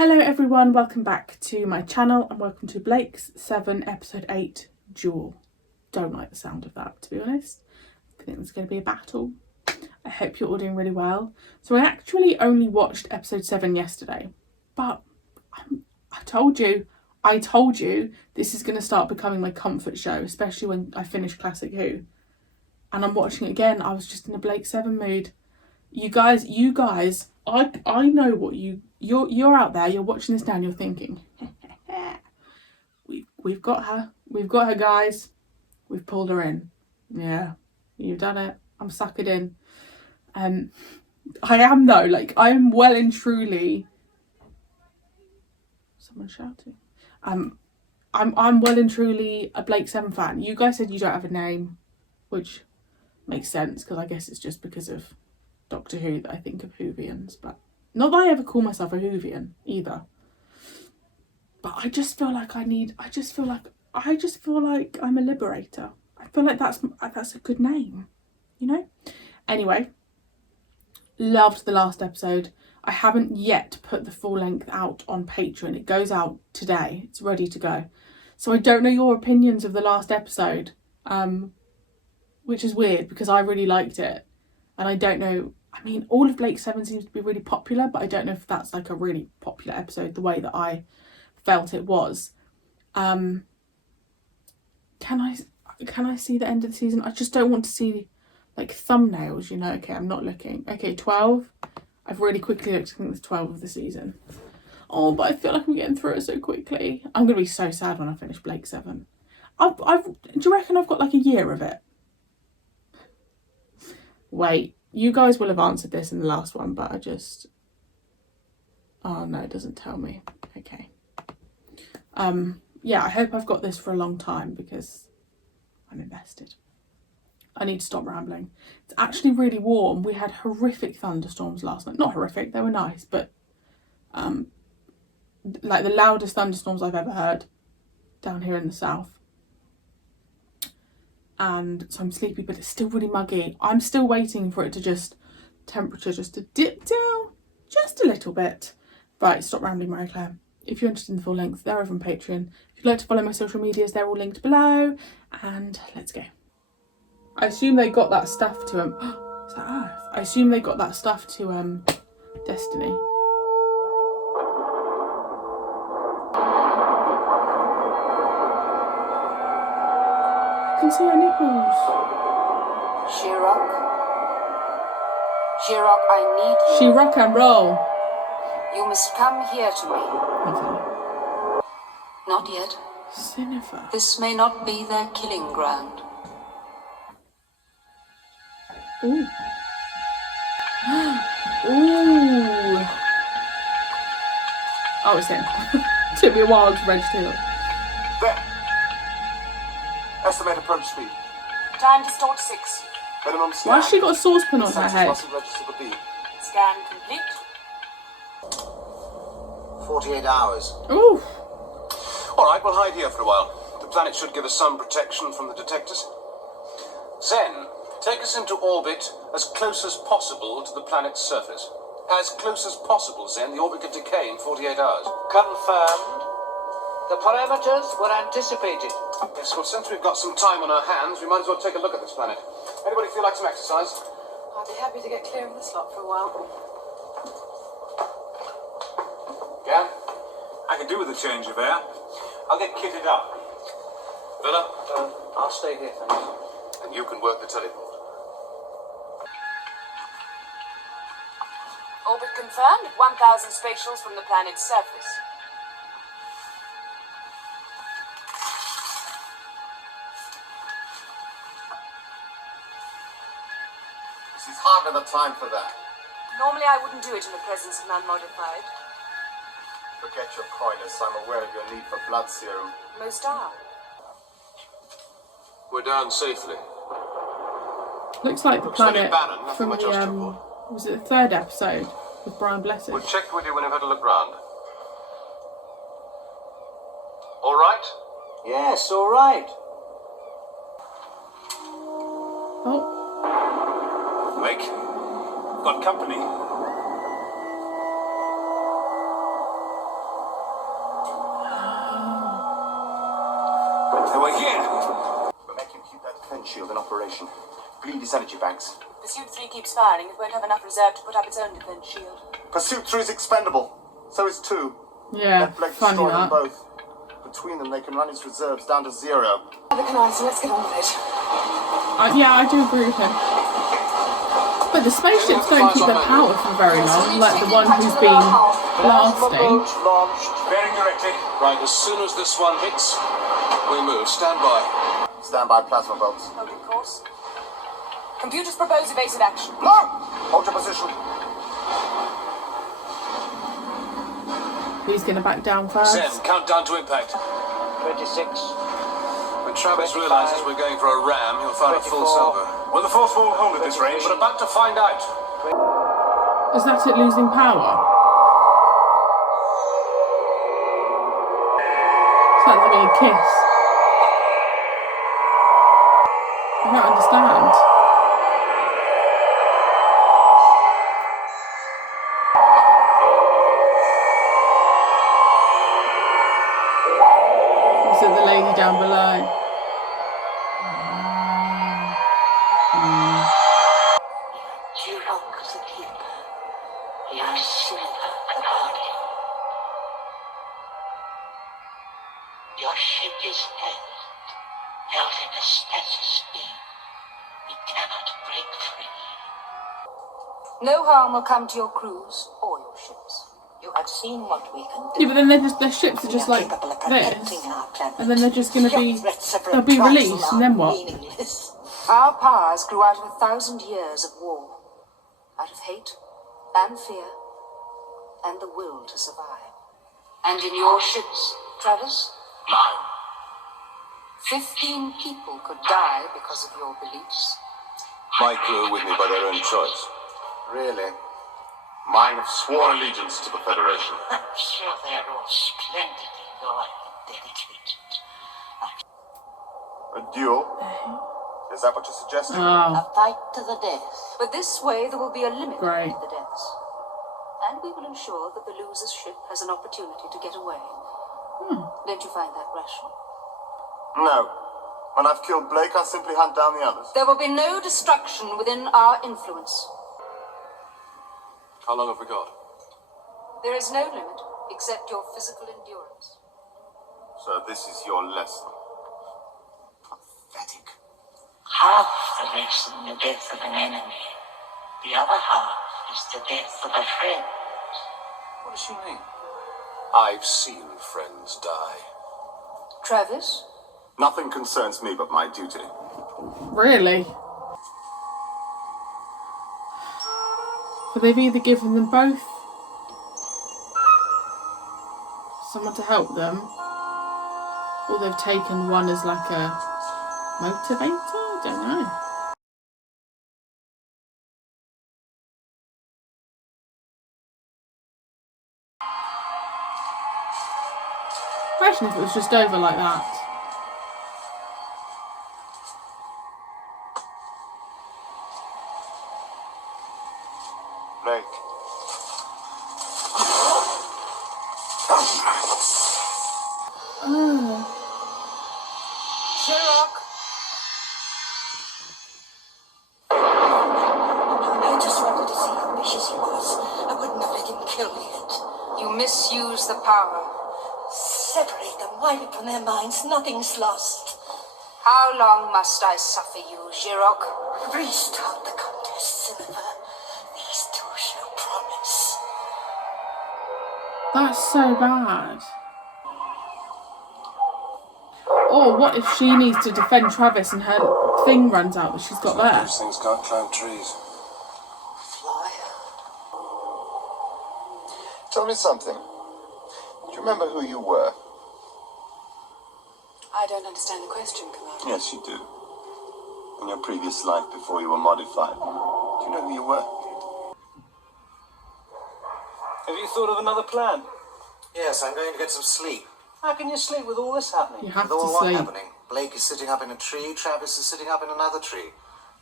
Hello everyone, welcome back to my channel and welcome to Blake's 7 episode 8 Duel. Don't like the sound of that, to be honest. I think there's going to be a battle. I hope you're all doing really well. So I actually only watched episode 7 yesterday, but I told you this is going to start becoming my comfort show, especially when I finish Classic Who. And I'm watching it again. I was just in a Blake 7 mood. You guys, I know what you're out there, you're watching this now and you're thinking, we've got her guys, we've pulled her in. Yeah, you've done it. I'm suckered in. I am though, like I'm well and truly, someone's shouting. I'm well and truly a Blake 7 fan. You guys said you don't have a name, which makes sense because I guess it's just because of Doctor Who that I think of Whovians, but not that I ever call myself a Whovian either. But I just feel like I'm a liberator. I feel like that's a good name, you know? Anyway, loved the last episode. I haven't yet put the full length out on Patreon. It goes out today. It's ready to go. So I don't know your opinions of the last episode, which is weird because I really liked it. And I don't know, I mean, all of Blake 7 seems to be really popular, but I don't know if that's like a really popular episode the way that I felt it was. Can I see the end of the season? I just don't want to see like thumbnails, you know. Okay, I'm not looking. Okay, 12. I've really quickly looked. I think there's 12 of the season. Oh, but I feel like I'm getting through it so quickly. I'm gonna be so sad when I finish Blake 7. Do you reckon I've got like a year of it? Wait, you guys will have answered this in the last one, but oh no, it doesn't tell me. Okay. Yeah, I hope I've got this for a long time because I'm invested. I need to stop rambling. It's actually really warm. We had horrific thunderstorms last night. Not horrific, they were nice, but like the loudest thunderstorms I've ever heard down here in the south. And so I'm sleepy, but it's still really muggy. I'm still waiting for it to temperature to dip down just a little bit. Right, stop rambling, Marie-Clare. If you're interested in the full length, they're over on Patreon. If you'd like to follow my social medias, they're all linked below. And let's go. I assume they got that stuff to is that Earth? I assume they got that stuff to Destiny. I can see her nipples. She-Rock, I need you. She rock and roll. You must come here to me. Okay. Not yet. Cinepha. This may not be their killing ground. Ooh. Ooh. Oh, it's him. Took me a while to register. There. Estimate approach speed. Time to start 6. Minimum scan. Why has she got a saucepan on her head? Register the beam. Scan complete. 48 hours. Ooh. All right, we'll hide here for a while. The planet should give us some protection from the detectors. Zen, take us into orbit as close as possible to the planet's surface. As close as possible, Zen. The orbit could decay in 48 hours. Confirmed. The parameters were anticipated. Yes, well, since we've got some time on our hands, we might as well take a look at this planet. Anybody feel like some exercise? I'll be happy to get clear of this lot for a while. Yeah? I can do with a change of air. I'll get kitted up. Villa? I'll stay here, thanks. And you can work the teleport. Orbit confirmed at 1,000 spatials from the planet's surface. This is hardly the time for that. Normally I wouldn't do it in the presence of unmodified. Forget your coyness. I'm aware of your need for blood serum. Most are. We're down safely. Looks like the Looks like planet Bannon, nothing from much else to the report. was it the 3rd episode with Brian Blessed? We'll check with you when you've had a look round. All right? Yes, all right. Oh, Blake, got company. We're here. But make him keep that defense shield in operation. Bleed his energy banks. Pursuit 3 keeps firing. It won't have enough reserve to put up its own defense shield. Pursuit 3 is expendable. So is 2. Yeah, Let Blake funny destroy them that. both. Between them, they can run his reserves down to 0. So let's get on with it. Yeah, I do agree with him. But the spaceships don't keep their power for very long, like the one who's been blasting. Bearing directly. Right, as soon as this one hits, we move. Stand by. Stand by plasma bolts. Holding course. Computers propose evasive action. No! Hold your position. Who's going to back down first? Zen, countdown to impact. 26. When Travis realizes we're going for a ram, he'll fire a full salvo. Will the force wall hold at this range? We're about to find out. Is that it losing power? It's like having a kiss. I don't understand. Is it the lady down below? Jirok the keeper, your silver the guardian. Your ship is held in a status beam. We cannot break free. No harm will come to your crews or your ships. You have seen what we can do. Yeah, but then their ships are just like Capable of this, protecting our planet. and then they're just going to Your be, threats of they'll be reprisal released, and then are what? meaningless. Our powers grew out of 1,000 years of war. Out of hate and fear and the will to survive. And in your ships, Travis? Mine. 15 people could die because of your beliefs. My crew are with me by their own choice. Really? Mine have sworn allegiance to the Federation. I'm sure they're all splendidly loyal and dedicated. A duel? Is that what you're suggesting? Oh, A fight to the death. But this way there will be a limit Great. to the deaths. And we will ensure that the loser's ship has an opportunity to get away. Don't you find that rational? No. When I've killed Blake, I simply hunt down the others. There will be no destruction within our influence. How long have we got? There is no limit except your physical endurance. So this is your lesson. Pathetic. Half the lesson the death of an enemy. The other half is the death of a friend. What does she mean? I've seen friends die. Travis? Nothing concerns me but my duty. really? But they've either given them both someone to help them, or they've taken one as like a motivator? I don't know. Imagine if it was just over like that. Blake. Sherlock! I just wanted to see how vicious he was. I wouldn't have let him kill me yet. You misuse the power. Separate them, wipe it from their minds. Nothing's lost. How long must I suffer you, Jirok? Restart the contest, Silver. These two show promise. That's so bad. Or what if she needs to defend Travis and her thing runs out that she's got there? Those things can't climb trees. Fly. Tell me something. Do you remember who you were? I don't understand the question, Commander. Yes, you do. In your previous life before you were modified. Do you know who you were? Have you thought of another plan? Yes, I'm going to get some sleep. How can you sleep with all this happening? You have With all to what sleep. happening? Blake is sitting up in a tree, Travis is sitting up in another tree.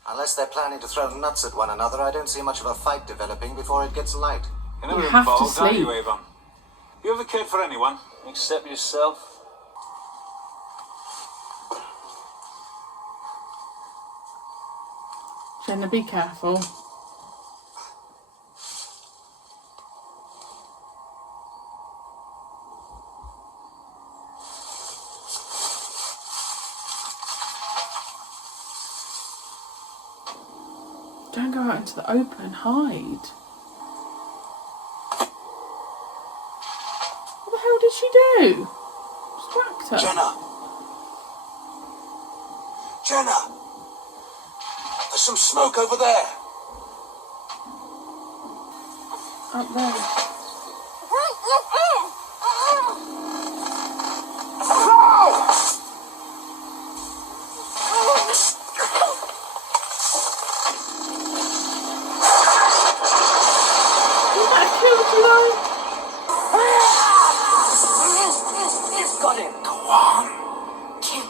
Unless they're planning to throw nuts at one another, I don't see much of a fight developing before it gets light. You're never You have to involved, are you, sleep. Avon? You ever cared for anyone except yourself? Jenna, be careful. Don't go out into the open and hide. What the hell did she do? Just whacked her. Jenna! There's some smoke over there. Up there. Did that kill you? You've got him. Go on. Kill him.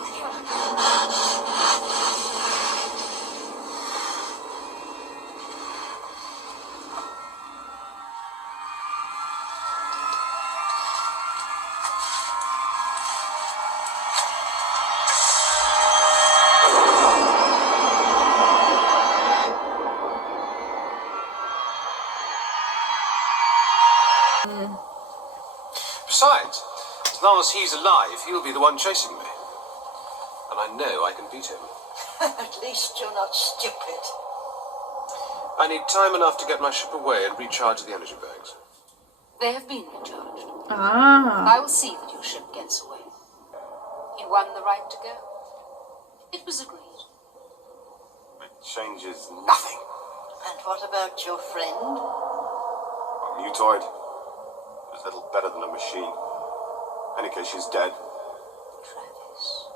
Besides, as long as he's alive, he'll be the one chasing me. And I know I can beat him. At least you're not stupid. I need time enough to get my ship away and recharge the energy bags. They have been recharged. Ah. I will see that your ship gets away. You won the right to go. It was agreed. It changes nothing. And what about your friend? A mutoid. It's little better than a machine. In any case, she's dead. Travis,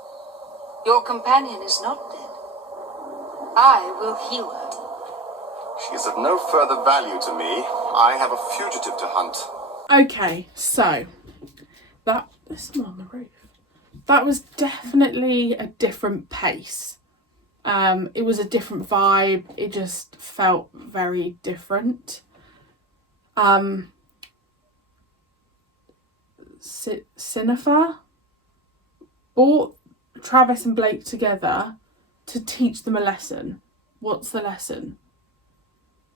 your companion is not dead. I will heal her. She is of no further value to me. I have a fugitive to hunt. Okay, so there's someone on the roof. That was definitely a different pace. It was a different vibe. It just felt very different. Cinepha brought Travis and Blake together to teach them a lesson. What's the lesson?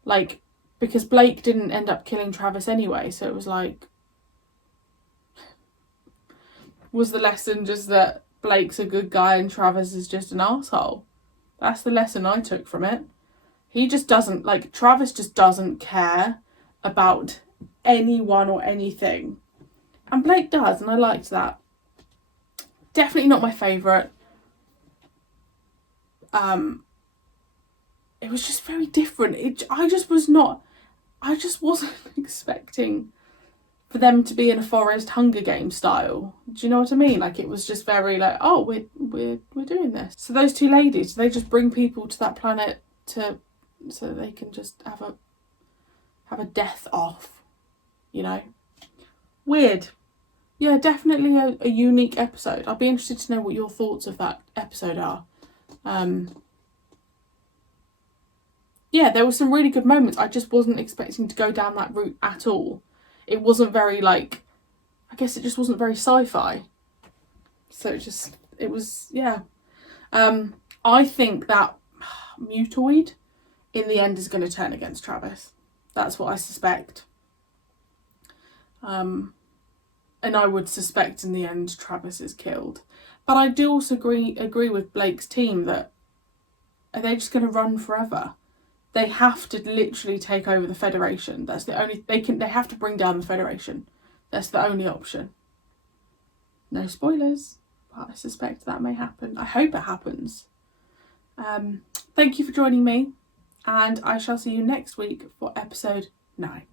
Like, because Blake didn't end up killing Travis anyway, so it was like, was the lesson just that Blake's a good guy and Travis is just an asshole? That's the lesson I took from it. He just doesn't, like, Travis just doesn't care about anyone or anything. And Blake does, and I liked that. Definitely not my favourite. It was just very different. I just wasn't expecting for them to be in a forest Hunger Games style. Do you know what I mean? Like, it was just very like, oh, we're doing this. So those two ladies, they just bring people to that planet so they can just have a death off, you know? Weird. Yeah, definitely a unique episode. I'll be interested to know what your thoughts of that episode are. Yeah, there were some really good moments. I just wasn't expecting to go down that route at all. It wasn't very, like, I guess it just wasn't very sci-fi. So it was, yeah. I think that mutoid in the end is going to turn against Travis. That's what I suspect. And I would suspect in the end Travis is killed. But I do also agree with Blake's team that are they just going to run forever? They have to literally take over the Federation. That's the only they have to bring down the Federation. That's the only option. No spoilers, but I suspect that may happen. I hope it happens. Thank you for joining me, and I shall see you next week for episode 9.